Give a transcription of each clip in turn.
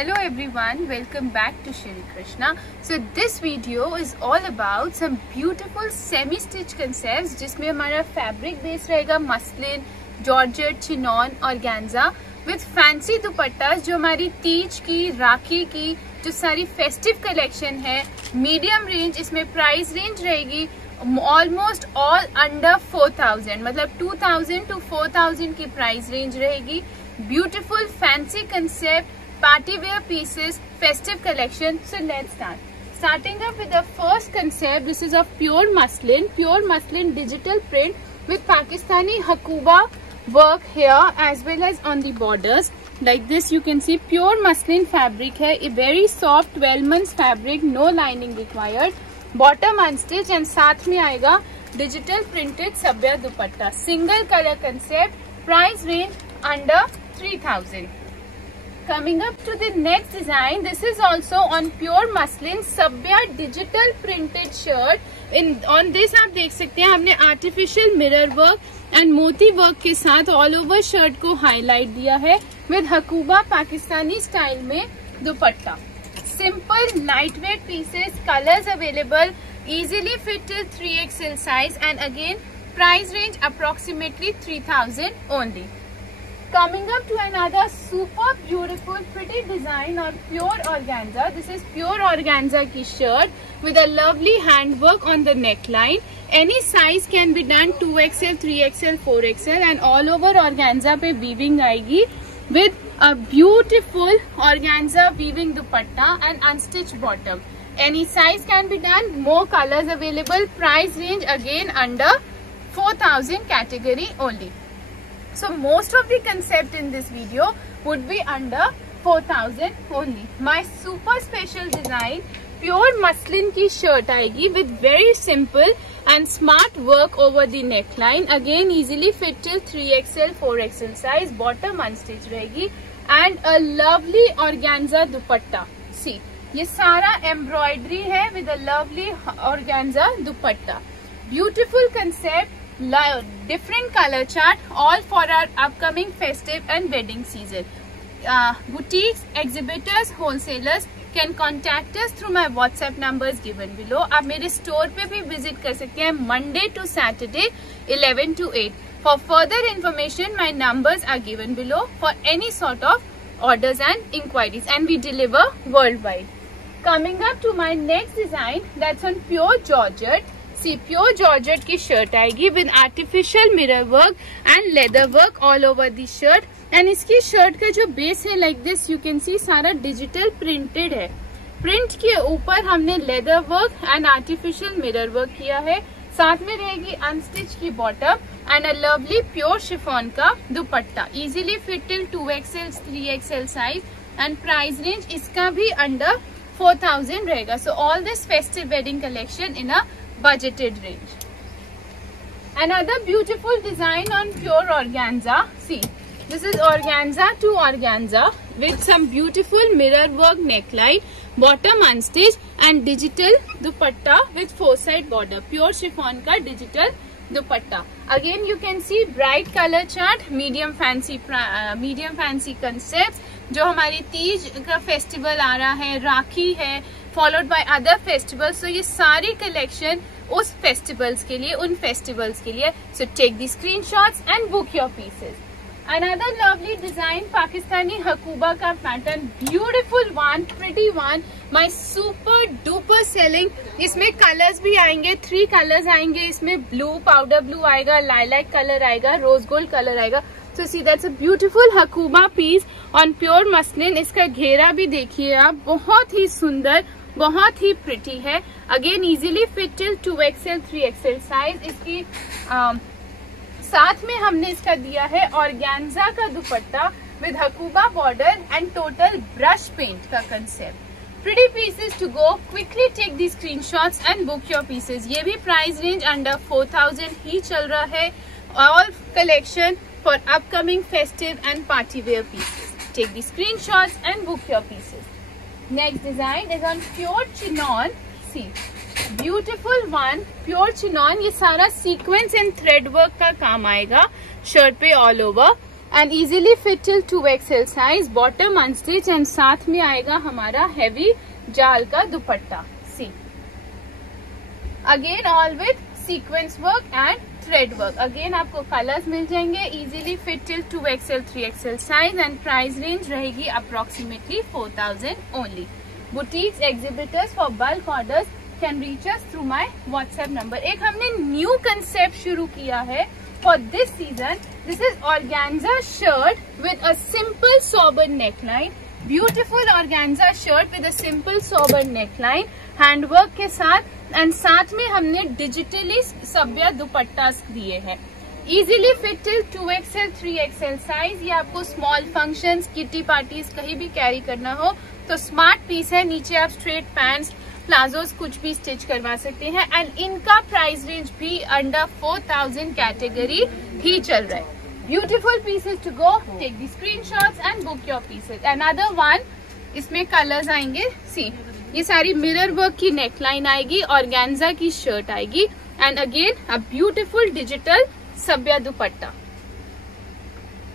Hello everyone, welcome back to Shri Krishna. So this video is all about some beautiful semi-stitch concepts जिसमें हमारा fabric base रहेगा muslin, georgette, chinon, organza with fancy दुपट्टास जो हमारी तीज की, राखी की जो सारी festive collection है. Medium range इसमें price range रहेगी almost all under 4000 मतलब 2000 to 4000 की price range रहेगी. Beautiful fancy concept, party wear pieces, festive collection. So let's start. Starting up with the first concept, this is of pure muslin digital print with Pakistani hakuba work here as well as on the borders. Like this you can see pure muslin fabric hai, a very soft 12 months fabric, no lining required. Bottom unstitched and साथ में आएगा digital printed sabya dupatta. Single color concept, price range under 3000. Coming up to the next design, this is also on pure muslin sabya digital printed shirt. On this आप देख सकते हैं हमने artificial mirror work and मोती work के साथ all over shirt को highlight दिया है विद हकूबा पाकिस्तानी स्टाइल में दुपट्टा. Simple light weight pieces, colours available, easily fit till 3XL size and again price range approximately 3000 only. Coming up to another super beautiful pretty design on pure organza. This is pure organza की shirt with a lovely handwork on the neckline. Any size can be done 2XL, 3XL, 4XL and all over organza पे weaving आएगी with a beautiful organza weaving dupatta and unstitched bottom. Any size can be done. More colors available. Price range again under 4000 category only. So most of the concept in this video would be under 4000 only. My super special design pure muslin की shirt आएगी with very simple and smart work over the neckline. Again easily fit till 3XL, 4XL size. Bottom unstitched रहेगी and a lovely organza dupatta. See, ये सारा embroidery है with a lovely organza dupatta. Beautiful concept. Different color chart, all for our upcoming festive and wedding season. Boutiques, exhibitors, wholesalers can contact us through my WhatsApp numbers given below. आप मेरे store पे भी visit कर सकते हैं Monday to Saturday 11 to 8. For further information, my numbers are given below for any sort of orders and inquiries, and we deliver worldwide. Coming up to my next design, that's on pure georgette. See, pure georgette की shirt आएगी with artificial mirror work and leather work all over the shirt. And इसकी shirt का जो base है like this, you can see सारा digital printed है. Print के ऊपर हमने leather work and artificial mirror work किया है. साथ में रहेगी unstitched की bottom and a lovely pure chiffon का दुपट्टा. Easily fit till 2XL, 3XL size and price range इसका भी under 4000 रहेगा. So all this festive wedding collection in a budgeted range. Another beautiful design on pure organza. See, this is organza to organza with some beautiful mirror work neckline, bottom unstitched and digital dupatta with 4-side border. Pure chiffon ka digital dupatta. Again you can see bright color chart, medium fancy concepts. जो हमारी तीज का festival आ रहा है, राखी है, followed by other festivals. So ये सारी collection उस festivals के लिए, उन festivals के लिए. So take the screenshots and book your pieces. Another lovely design, Pakistani hakuba का pattern, beautiful one, pretty one. My super duper selling. इसमें colors भी आएंगे, 3 colors आएंगे. इसमें blue, powder blue आएगा, lilac color आएगा, rose gold color आएगा. So see, that's a beautiful hakuba piece on pure muslin. इसका घेरा भी देखिए आप, बहुत ही सुंदर, बहुत ही pretty है. Again easily fit till 2XL, 3XL size. इसकी साथ में हमने इसका दिया है organza का दुपट्टा with hakuba border and total brush paint का concept. Pretty pieces to go. Quickly take these screenshots and book your pieces. ये भी price range under 4000 ही चल रहा है. All collection for upcoming festive and party wear pieces. Take the screenshots and book your pieces. Next design is on pure chinon. See, beautiful one, pure chinon. ये सारा sequence and thread work का काम आएगा shirt पे all over. And easily fit till 2XL size, bottom unstitch and साथ में आएगा हमारा हैवी जाल का dupatta. See again all with sequence work and thread work. Again आपको कलर्स मिल जाएंगे, easily fit till 2XL 3XL size and price range रहेगी approximately 4000 only. Boutiques exhibitors for bulk orders can reach us through my WhatsApp number. एक हमने new concept शुरू किया है for this season. This is organza shirt with a simple sober neckline, beautiful organza shirt with a simple sober neckline, handwork के साथ and साथ में हमने डिजिटली सभ्य दुपट्टा दिए हैं। Easily fit till 2XL 3XL size. ये आपको स्मॉल फंक्शंस, किटी पार्टीज कहीं भी कैरी करना हो तो स्मार्ट पीस है। नीचे आप स्ट्रेट पैंट्स, प्लाजोस कुछ भी स्टिच करवा सकते हैं एंड इनका प्राइस रेंज भी अंडर 4000 कैटेगरी ही चल रहा है। Beautiful pieces to go, take the screenshots and book your pieces. Another one, इसमें कलर्स आएंगे। सी ये सारी मिरर वर्क की नेकलाइन आएगी, ऑर्गेन्जा की शर्ट आएगी and again a beautiful digital सभ्य dupatta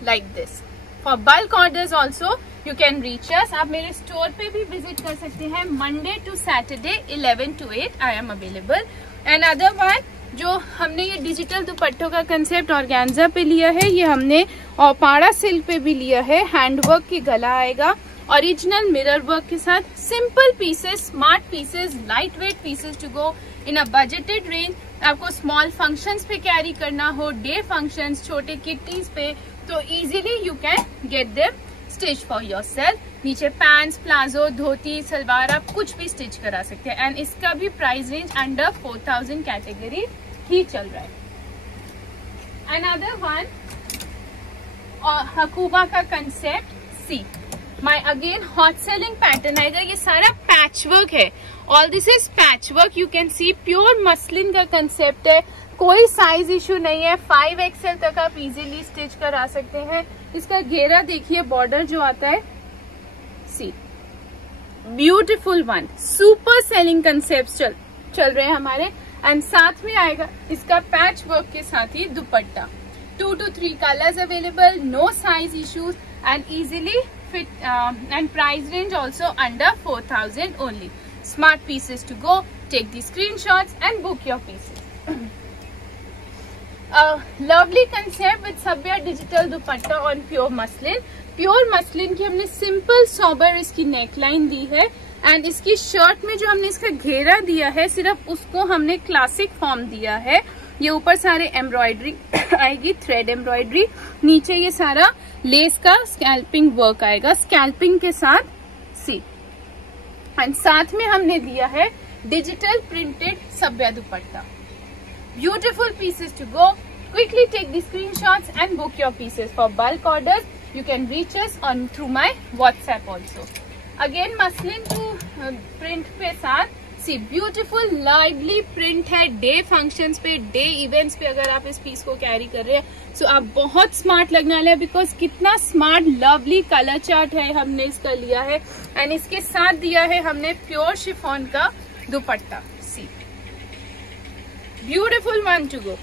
like this. For bulk orders also you can reach us. आप मेरे स्टोर पे भी विजिट कर सकते हैं। Monday to Saturday 11 to 8 I am available. And other one, जो हमने ये डिजिटल दुपट्टों का कंसेप्ट ऑर्गेन्जा पे लिया है, ये हमने ओपाड़ा सिल्क पे भी लिया है। हैंडवर्क की गला आएगा, ओरिजिनल मिरर वर्क के साथ, simple pieces, smart pieces, light weight pieces to go in a budgeted range. आपको स्मॉल फंक्शंस पे कैरी करना हो, डे फंक्शंस, छोटे किट्टीज पे, तो easily you can get them stitch for yourself. नीचे पैंट्स, प्लाजो, धोती, सलवार आप कुछ भी स्टिच करा सकते हैं एंड इसका भी प्राइस रेंज अंडर 4000 कैटेगरी ही चल रहा है। अनदर वन, हकूबा का concept. See my again hot selling pattern आएगा। ये सारा पैच वर्क है, all this is patch work. You can see pure muslin का कंसेप्ट है, कोई साइज इशू नहीं है। 5XL तक आप इजीली स्टिच करा सकते हैं। इसका घेरा देखिए, बॉर्डर जो आता है, see beautiful one, super selling concept चल रहे हैं हमारे एंड साथ में आएगा इसका पैच वर्क के साथ ही dupatta. 2 to 3 colours available, no size issues and easily fit and price range also under 4000 only. Smart pieces to go, take the screenshots and book your pieces. Lovely concept with Sabya digital dupatta on pure muslin. Pure muslin की हमने simple sober इसकी neckline दी है and इसकी shirt में जो हमने इसका घेरा दिया है, सिर्फ उसको हमने क्लासिक फॉर्म दिया है। ये ऊपर सारे एम्ब्रॉयडरी आएगी, थ्रेड एम्ब्रॉयडरी, नीचे ये सारा लेस का स्कैल्पिंग वर्क आएगा, स्कैल्पिंग के साथ सी एंड साथ में हमने दिया है डिजिटल प्रिंटेड सभ्य dupatta. Beautiful pieces to go, quickly take the screenshots and book your pieces. For bulk orders you can reach us on through my WhatsApp also. Again muslin to print पे साथ see beautiful lively print है। Day functions पे, day events पे अगर आप इस piece को carry कर रहे हैं सो आप बहुत स्मार्ट लगने वाले हैं, बिकॉज कितना स्मार्ट लवली कलर चार्ट है हमने इसका लिया है एंड इसके साथ दिया है हमने प्योर शिफॉन का dupatta. See beautiful one to go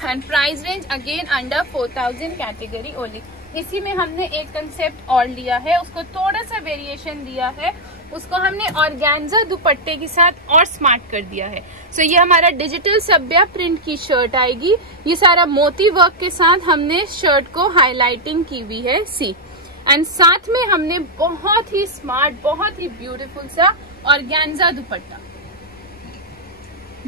and price range again under 4000 category only. इसी में हमने एक कंसेप्ट और लिया है, उसको थोड़ा सा वेरिएशन दिया है, उसको हमने ऑर्गेन्जा दुपट्टे के साथ और स्मार्ट कर दिया है। सो ये हमारा डिजिटल सभ्या प्रिंट की शर्ट आएगी। ये सारा मोती वर्क के साथ हमने शर्ट को हाईलाइटिंग की हुई है। सी एंड साथ में हमने बहुत ही स्मार्ट, बहुत ही ब्यूटीफुल सा organza dupatta.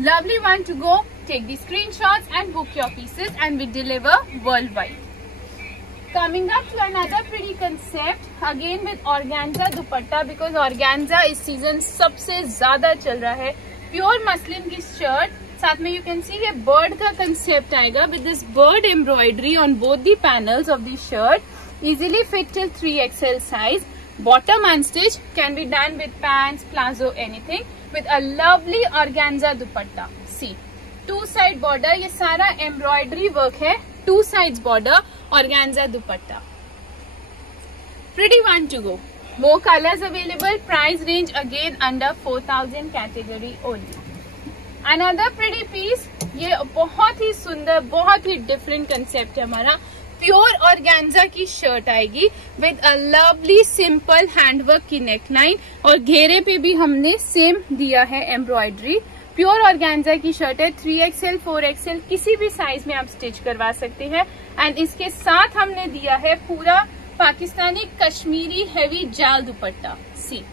Lovely one to go, take the screenshots and book your pieces and we deliver world wide. Coming up to another pretty concept again with organza dupatta, because organza इस season सबसे ज्यादा चल रहा है। Pure muslin की shirt, साथ में you can सी ये बर्ड का कंसेप्ट आएगा with this bird embroidery on both the panels of the shirt. Easily fit till 3XL size, bottom unstitch, can be done with pants, palazzo, anything, with a lovely organza dupatta. See 2 side border, ये सारा embroidery work है, 2 sides border, organza dupatta. Pretty one to go. More colors available. Price range again under 4000 category only. Another pretty piece, ये बहुत ही सुंदर, बहुत ही different concept है हमारा। Pure organza की शर्ट आएगी with a lovely simple handwork की नेकलाइन, और घेरे पे भी हमने सेम दिया है एम्ब्रॉयडरी। प्योर ऑर्गेन्जा की शर्ट है, 3XL 4XL किसी भी साइज में आप स्टिच करवा सकते हैं। एंड इसके साथ हमने दिया है पूरा पाकिस्तानी कश्मीरी हेवी जाल दुपट्टा। सी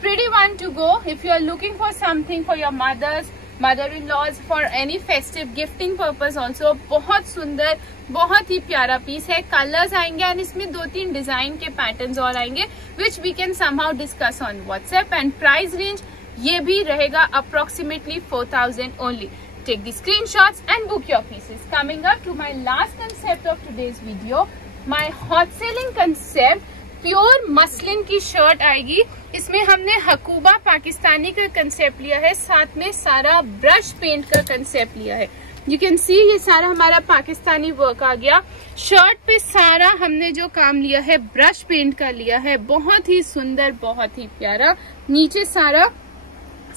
pretty one to go if you are looking for something for your mothers, mother-in-laws, for any festive gifting purpose also। बहुत सुंदर, बहुत ही प्यारा पीस है। कलर्स आएंगे एंड इसमें 2-3 डिजाइन के पैटर्न्स और आएंगे which we can somehow discuss on WhatsApp। and price range ये भी रहेगा approximately 4000 only। take the screenshots and book your pieces। coming up to my last concept of today's video, my hot selling concept, pure muslin की shirt आएगी। इसमें हमने हकूबा पाकिस्तानी का concept लिया है, साथ में सारा ब्रश पेंट का कंसेप्ट लिया है। यू कैन सी ये सारा हमारा पाकिस्तानी वर्क आ गया। शर्ट पे सारा हमने जो काम लिया है ब्रश पेंट का लिया है, बहुत ही सुंदर, बहुत ही प्यारा। नीचे सारा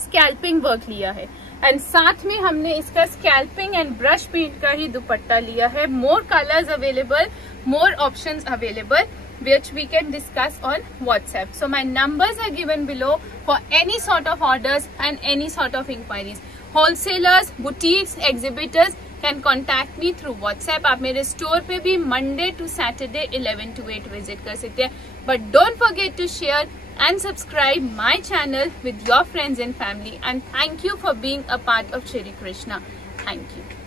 स्कैल्पिंग वर्क लिया है एंड साथ में हमने इसका स्कैल्पिंग एंड ब्रश पेंट का ही दुपट्टा लिया है। More colours available, more options available which we can discuss on WhatsApp। So my numbers are given below for any sort of orders and any sort of inquiries। Wholesalers, boutiques, exhibitors can contact me through WhatsApp। आप मेरे store पे भी Monday to Saturday 11 to 8 visit कर सकते हैं। But don't forget to share and subscribe my channel with your friends and family। And thank you for being a part of Shri Krishna। Thank you।